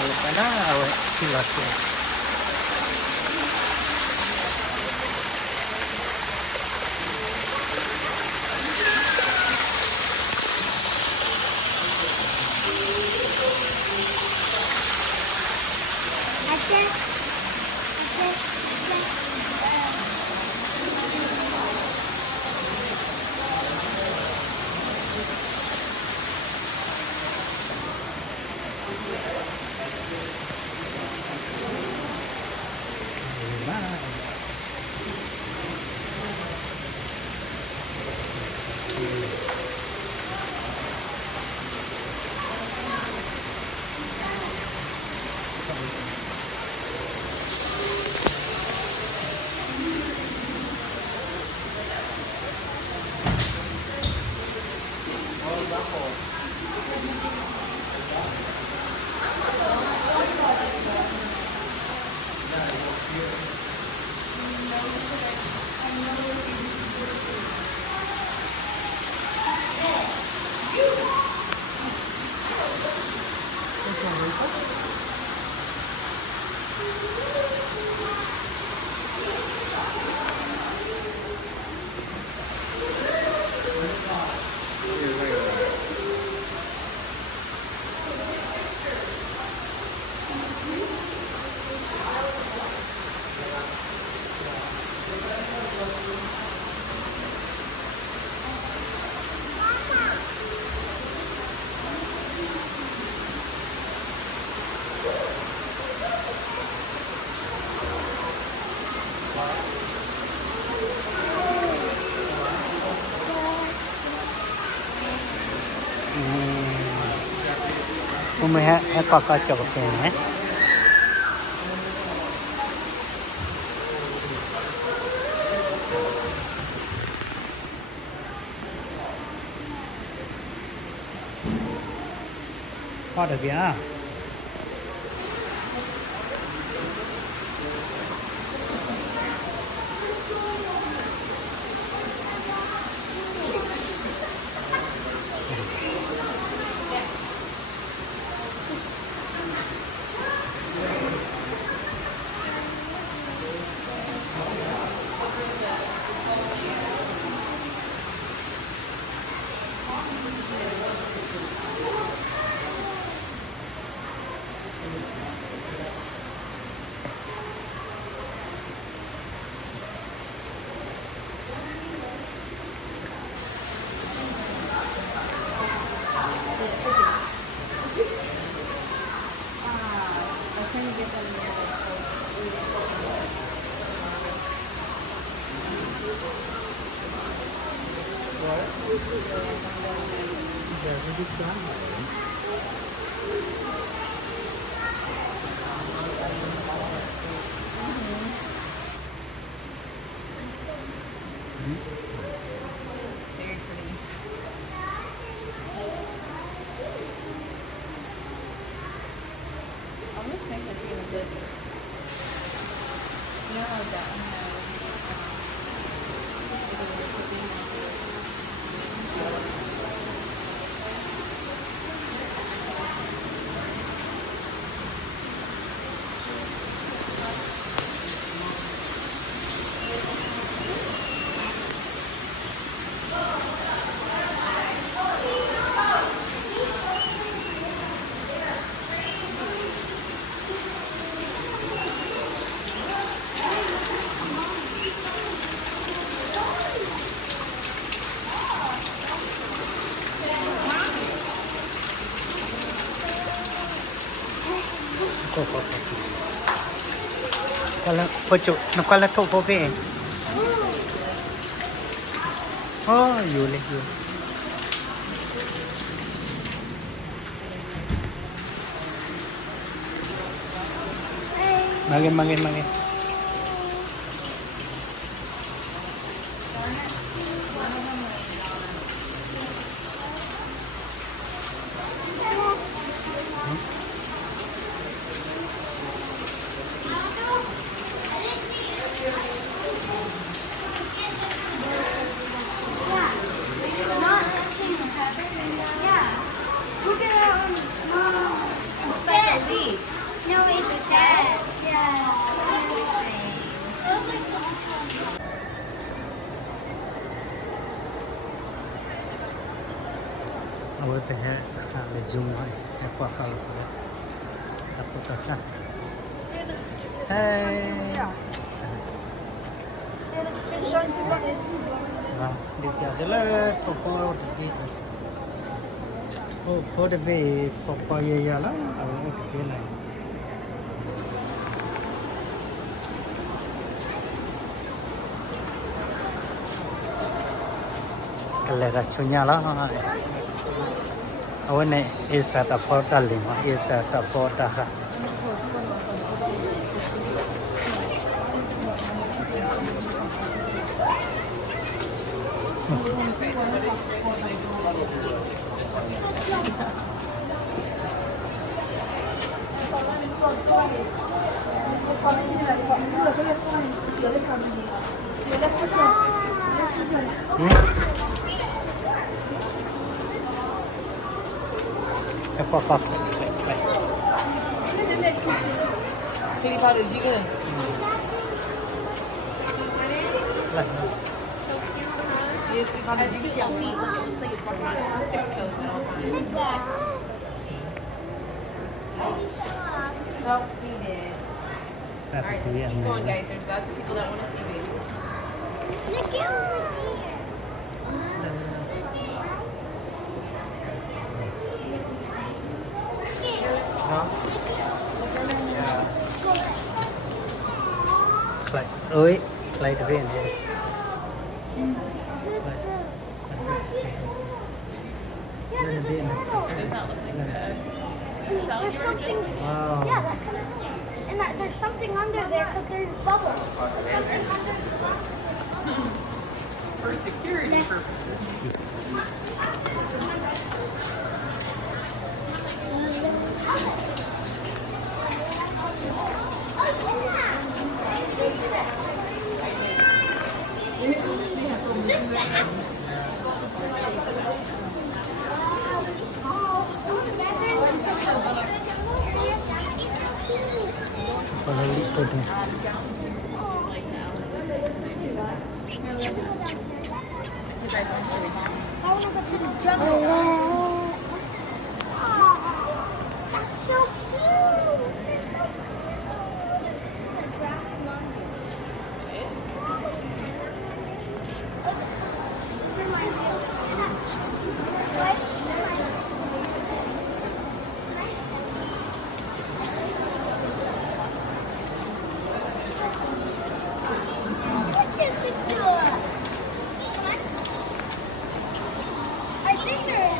Mahal ka na. Sila siya. Umi hai pakacak pe hai. Pada dia. Kalau pocok, nak kalau tu kopi. Oh, yule. Mangin. No, it's dead. Yeah. Awal teh le zoom ai. Apa kalau dapat kata. Hey. Vâng, đi kia thế là thổ po đi. Po để về po ye ya lắm ở cái này. Cái này là chủ nhà lắm. Ở này isa ta po ta lima, isa ta po ta ha. Apa? 페리파를 지금 뒤에 페리파를 지금 Alright, keep going, guys. There's lots of people that want to see babies. Look at over Lại ơi, lại được về này. Does not look like a shell. There's something. Wow. Yeah, that kind of. And there's something under there because there's bubbles. There's something under. For security purposes. Kalau ikut ni. I want to go to the jungle. That's so cute. I think there is.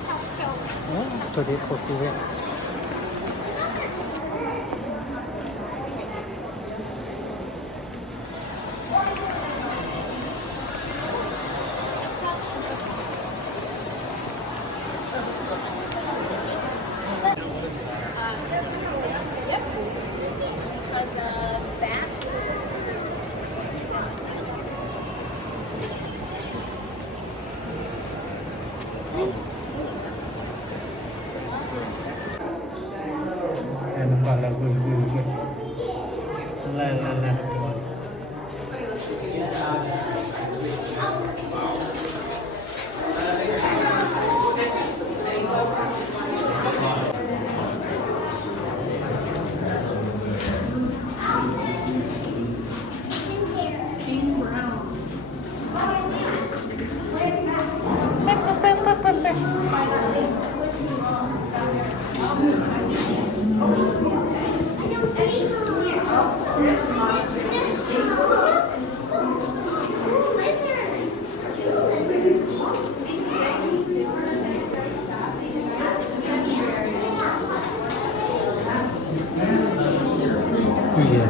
So cute. Oh, tu dia kopi dia. Nampak lah gul-gul. Lah. Iya.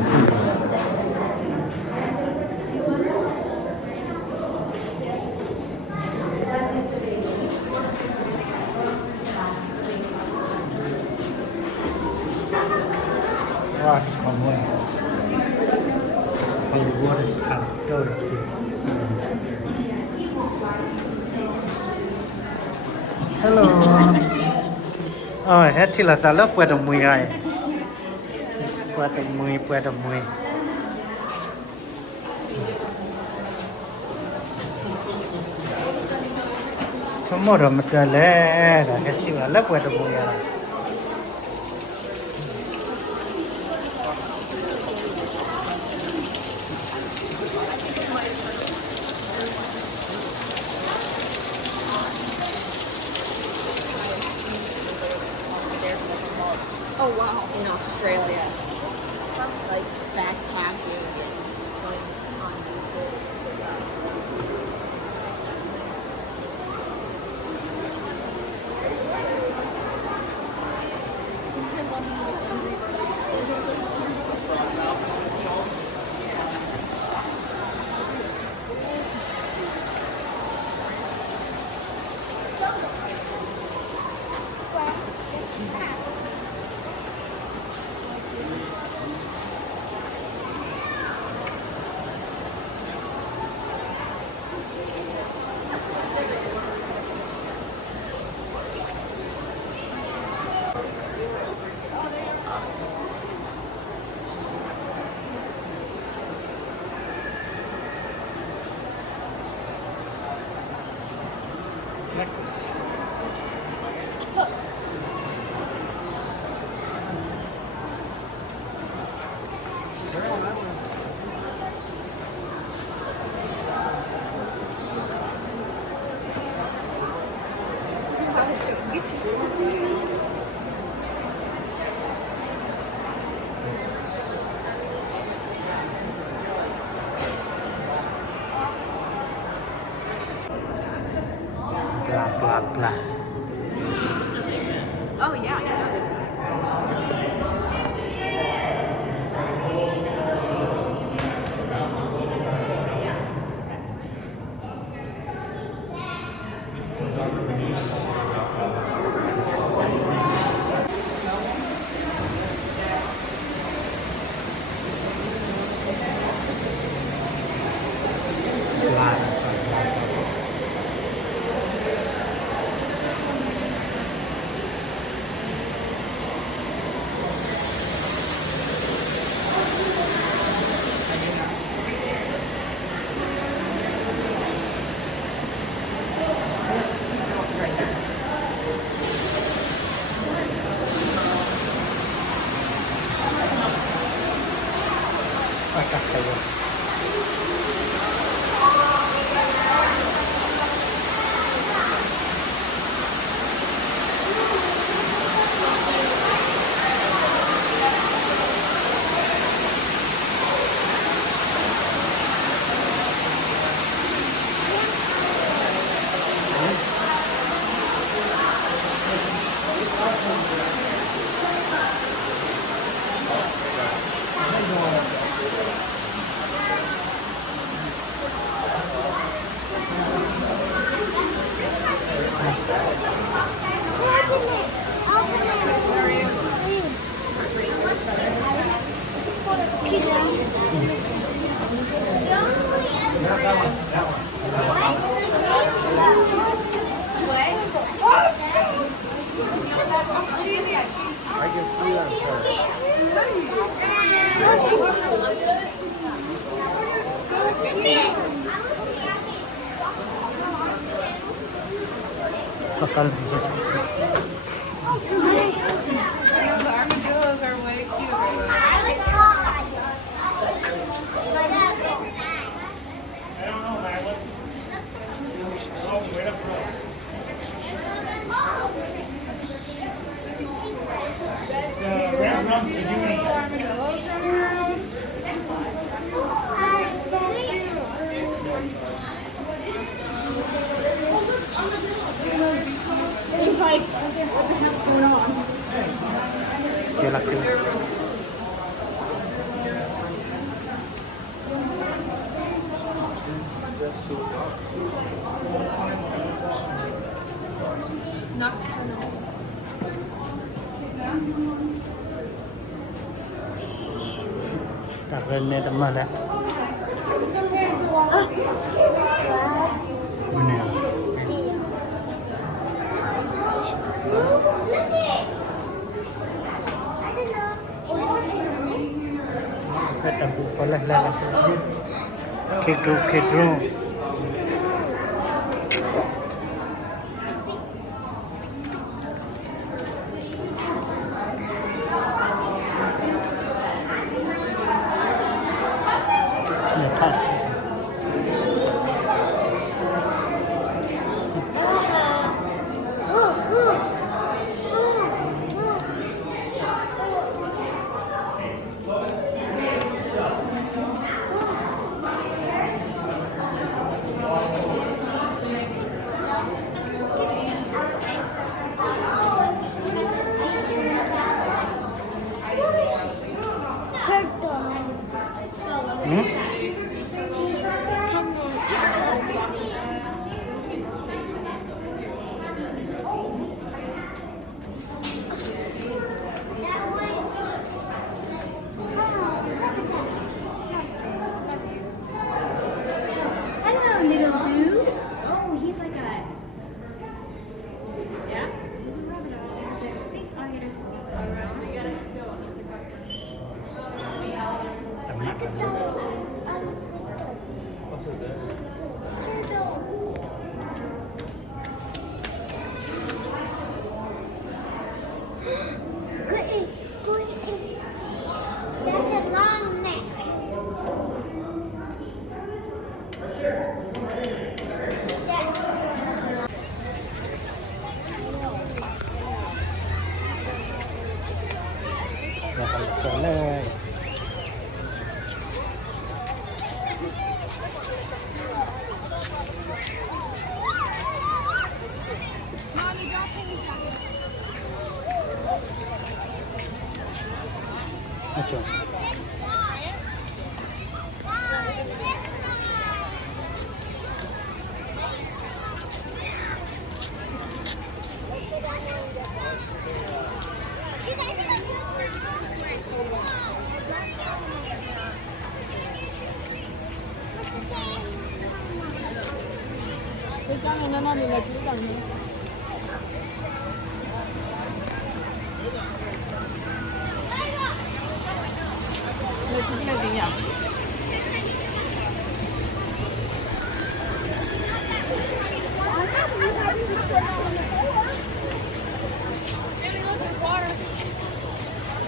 Wah, kamu ya. Kalau gua kantor sih. Hello. Oh, hết thì là ta lớp quẹt đồng mùi rồi. Quẹt đồng mùi, quẹt đồng mùi. Số một rồi mà trời lẽ là hết thì là lớp quẹt đồng mùi rồi. Oh wow, in Australia, like backpacking and going on Blah, blah, blah. Oh yeah, yeah. Blah, blah, blah. Akak kayo. I can see that. Bakal The armadillos are way cute. Armadillos running around. It's like, what the hell's going on? Dia laki. Nocturnal. Tak rene teman dah. Mana? 来，K drone，你看。Turtle. 嗯， Hello, little dude. Oh, he's like a. Yeah? He's a rabbit. I think alligators go around. You gotta go. There's a long neck. Yeah. เจอเลย अच्छा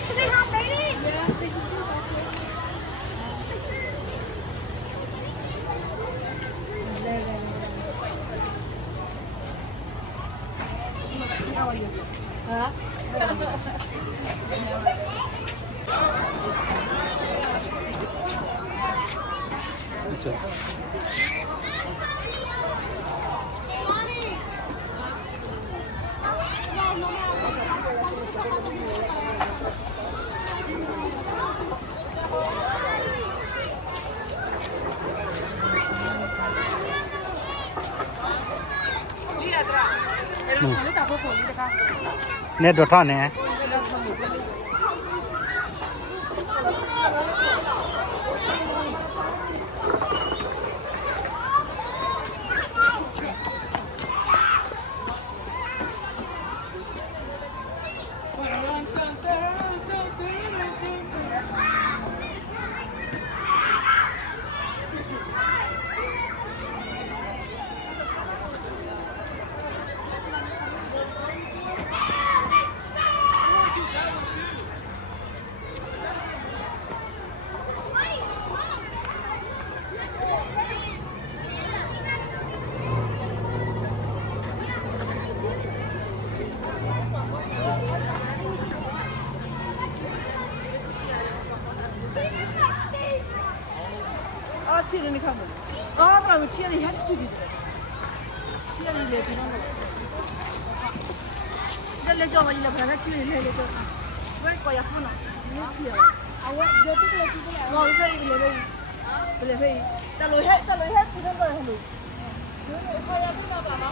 Can we help baby? ने Dota ने 치를 가면 아 그러면 치를 해주지 치를 내비는 거 이제 내줘 봐 이제 그냥 치를 내줘 왜 거야 하나 못 치야 아왜 저 뜯어 뜯어 뭐 이거 이거 내가 그래 자로 해 그런 거 해. 거야 보나 봐봐.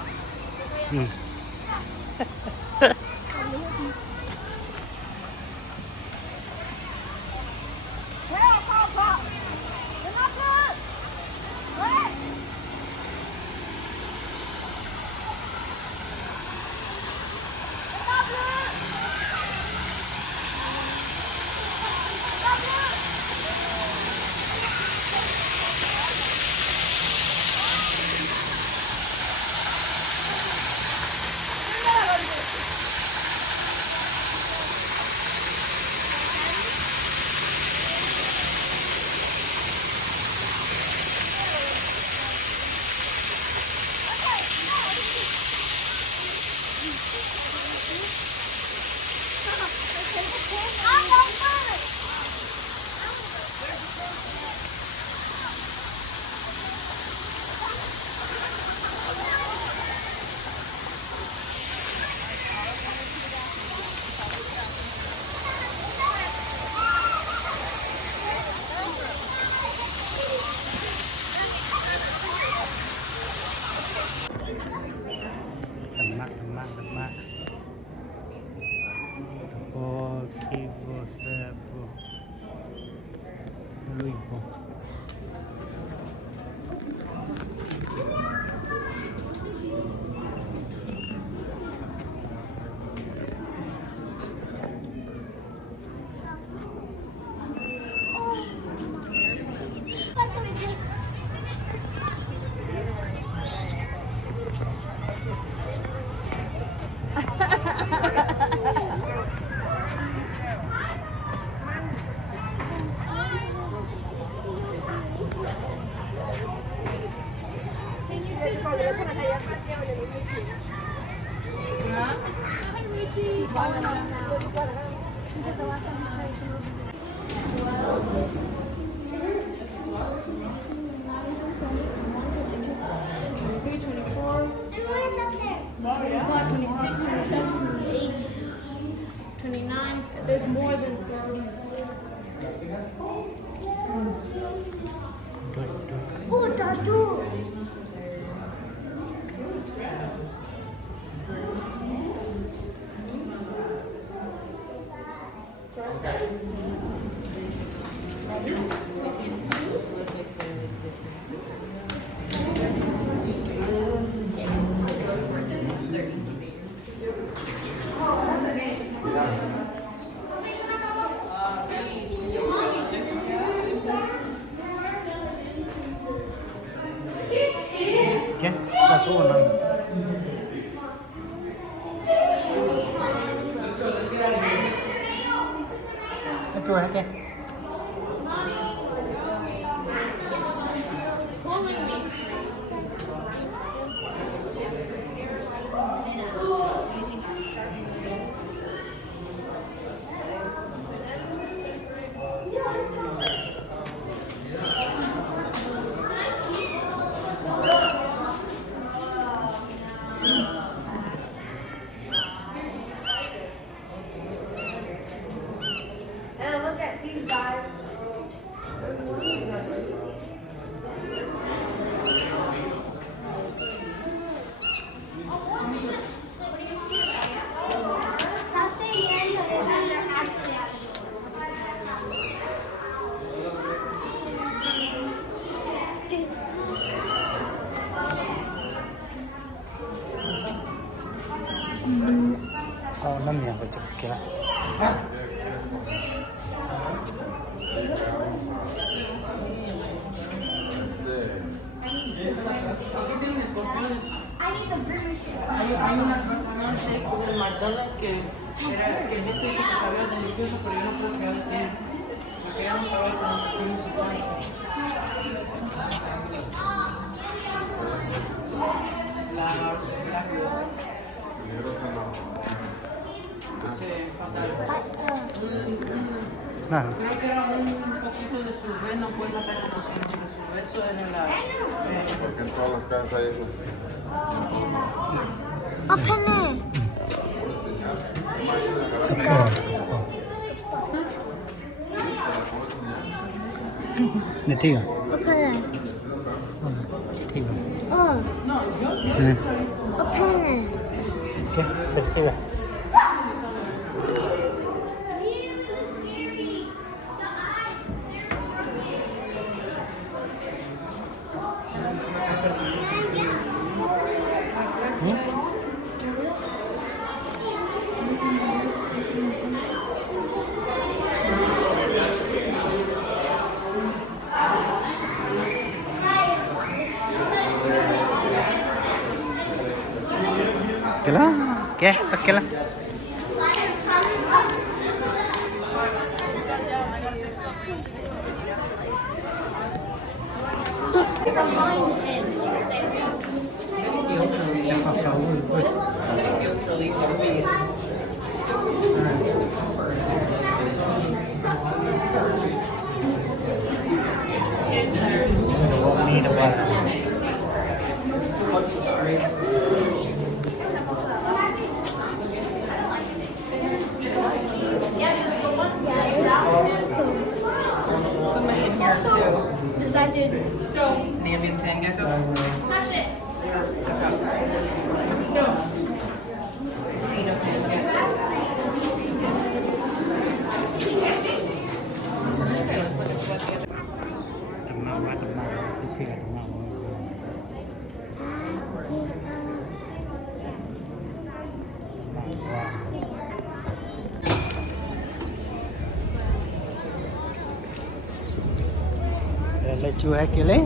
26, 27, 28, 29. There's more than 30. Oh, tattoo. ¿Qué? Tattoo o no? Tattoo es qué? And look at these guys. That's the end of their accent. Năm nhà của chụp kìa. Aquí tienen escorpiones. I need the burger shit. Hay unas personas de McDonald's que el gente dice que sabía delicioso, pero yo no puedo quedar así. Me quedaron probar con los pequeños y Nada. creo que era un poquito de su vena, pues la carne no eso era la... Porque en todas las casas hay esas. Open it. Nè thiệt à? Open it. Thiệt à? Oh. Open it. Cái, thiệt à? ¿Qué? ¿Qué? Because I did. Namibian sand gecko. Casino sand gecko. Là chùa kia lấy.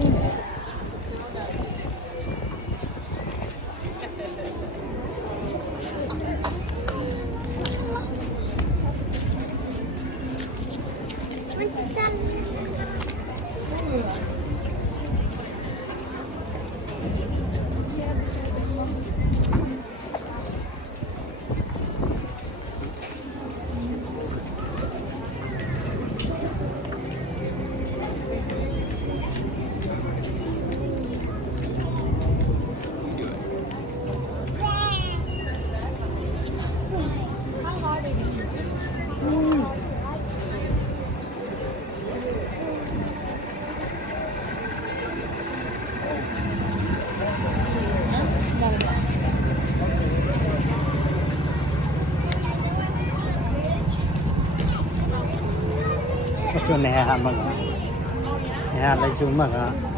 Ito na hamag. Ya, lagi cuma ka.